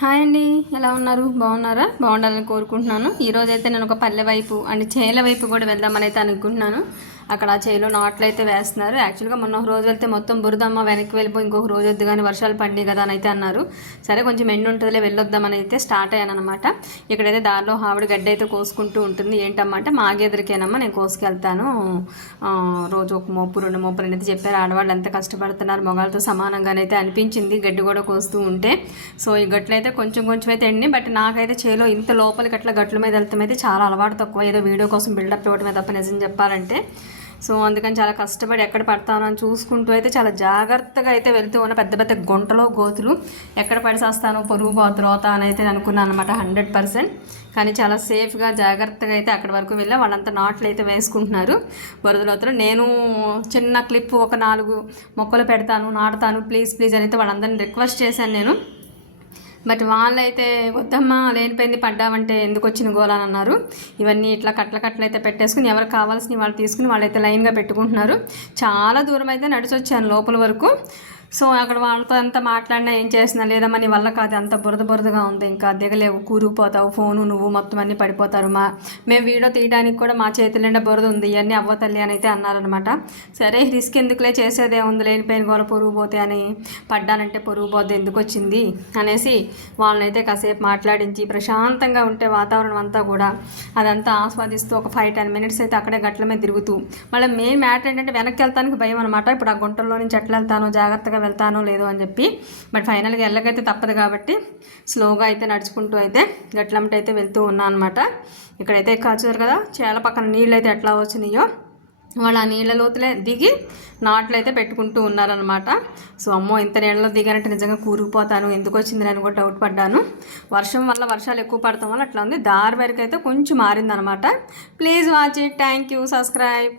Hi అండి, ఎలా ఉన్నారు? బాగున్నారా? బాగుండాలని కోరుకుంటున్నాను. ఈరోజైతే నేను ఒక పల్లె వైపు అండ్ చేల వైపు కూడా వెళ్దామని అయితే అనుకుంటున్నాను. అక్కడ చేలో నాట్లు అయితే వేస్తున్నారు. యాక్చువల్గా మొన్న ఒక రోజు వెళ్తే మొత్తం బురదమ్మ వెనక్కి వెళ్ళిపోయి ఇంకొక రోజు వద్దు కానీ వర్షాలు పడి కదా అని అయితే అన్నారు. సరే కొంచెం ఎండు ఉంటుందిలే వెళ్ళొద్దామని అయితే స్టార్ట్ అయ్యాను అనమాట. ఇక్కడైతే దారిలో ఆవిడ గడ్డి అయితే కోసుకుంటూ ఉంటుంది. ఏంటమ్మా అంటే మా గెదరికేనమ్మా నేను కోసుకెళ్తాను, రోజు ఒక మోపు రెండు మోపులు అనేది చెప్పారు. ఆడవాళ్ళు ఎంత కష్టపడుతున్నారు, మగవాళ్ళతో సమానంగానైతే అనిపించింది గడ్డి కూడా కోస్తూ ఉంటే. సో ఈ గట్లు అయితే కొంచెం కొంచెం అయితే ఎండి, బట్ నాకైతే చేలో ఇంత లోపలికి అట్లా గట్ల మీద వెళ్తాం అయితే చాలా అలవాటు తక్కువ. ఏదో వీడియో కోసం బిల్డప్ ఇవ్వడమే తప్ప నిజం చెప్పాలంటే. సో అందుకని చాలా కష్టపడి ఎక్కడ పడతానో అని చూసుకుంటూ అయితే చాలా జాగ్రత్తగా అయితే వెళ్తూ ఉన్న. పెద్ద పెద్ద గుంటలో గోతులు, ఎక్కడ పడిసేస్తానో పొరుగు పోతా అని అయితే అనుకున్నాను అనమాట 100%. కానీ చాలా సేఫ్గా జాగ్రత్తగా అయితే అక్కడి వరకు వెళ్ళి వాళ్ళంతా నాట్లు అయితే వేసుకుంటున్నారు బురదలోతులు. నేను చిన్న క్లిప్ ఒక 4 మొక్కలు పెడతాను, నాటుతాను ప్లీజ్ ప్లీజ్ అని అయితే వాళ్ళందరినీ రిక్వెస్ట్ చేశాను నేను. బట్ వాళ్ళైతే వద్దమ్మా లేనిపోయింది పడ్డామంటే ఎందుకు వచ్చిన గోళ అని అన్నారు. ఇవన్నీ ఇట్లా కట్లయితే పెట్టేసుకుని ఎవరు కావాల్సిన వాళ్ళు తీసుకుని వాళ్ళైతే లైన్గా పెట్టుకుంటున్నారు. చాలా దూరం అయితే నడిచి వచ్చాను లోపల వరకు. సో అక్కడ వాళ్ళతో అంతా మాట్లాడినా ఏం చేసినా లేదమ్మా నీ వల్ల కాదు, అంత బురదగా ఉంది, ఇంకా దిగలేవు, కూరుకుపోతావు, ఫోను నువ్వు మొత్తం అన్నీ పడిపోతారు, మేము వీడియో తీయడానికి కూడా మా చేతుల నిండా బురద ఉంది, ఇవన్నీ అవ్వతల్లి అని అయితే అన్నారనమాట. సరే రిస్క్ ఎందుకులే, చేసేదే ఉంది, లేనిపోయిన గోల పొరుగు పోతే అని పడ్డానంటే పొరుగు పోతే ఎందుకు వచ్చింది అనేసి వాళ్ళనైతే కాసేపు మాట్లాడించి ప్రశాంతంగా ఉంటే వాతావరణం అంతా కూడా అదంతా ఆస్వాదిస్తూ ఒక 5-10 మినిట్స్ అయితే అక్కడే గట్ల మీద తిరుగుతూ, మళ్ళీ మెయిన్ మ్యాటర్ ఏంటంటే వెనక్కి వెళ్తానికి భయం అనమాట. ఇప్పుడు ఆ గుంటల్లో నుంచి ఎట్లా వెళ్తానో జాగ్రత్తగా వెళ్తానో లేదో అని చెప్పి. బట్ ఫైనల్గా వెళ్ళకైతే తప్పదు కాబట్టి స్లోగా అయితే నడుచుకుంటూ అయితే గట్లంటే అయితే వెళ్తూ ఉన్నా అనమాట. ఇక్కడైతే కాచారు కదా చేల పక్కన నీళ్ళు అయితే ఎట్లా వచ్చినాయో వాళ్ళు ఆ నీళ్ళ లోతులే దిగి నాట్లు అయితే పెట్టుకుంటూ ఉన్నారనమాట. సో అమ్మో ఇంత నీళ్ళలో దిగారంటే నిజంగా కూరుకుపోతాను, ఎందుకు వచ్చింది నేను కూడా డౌట్ పడ్డాను. వర్షం వల్ల వర్షాలు ఎక్కువ పడతాం వల్ల అట్లా ఉంది. దారి వరకు అయితే కొంచెం మారిందనమాట. Please watch it, thank you, subscribe.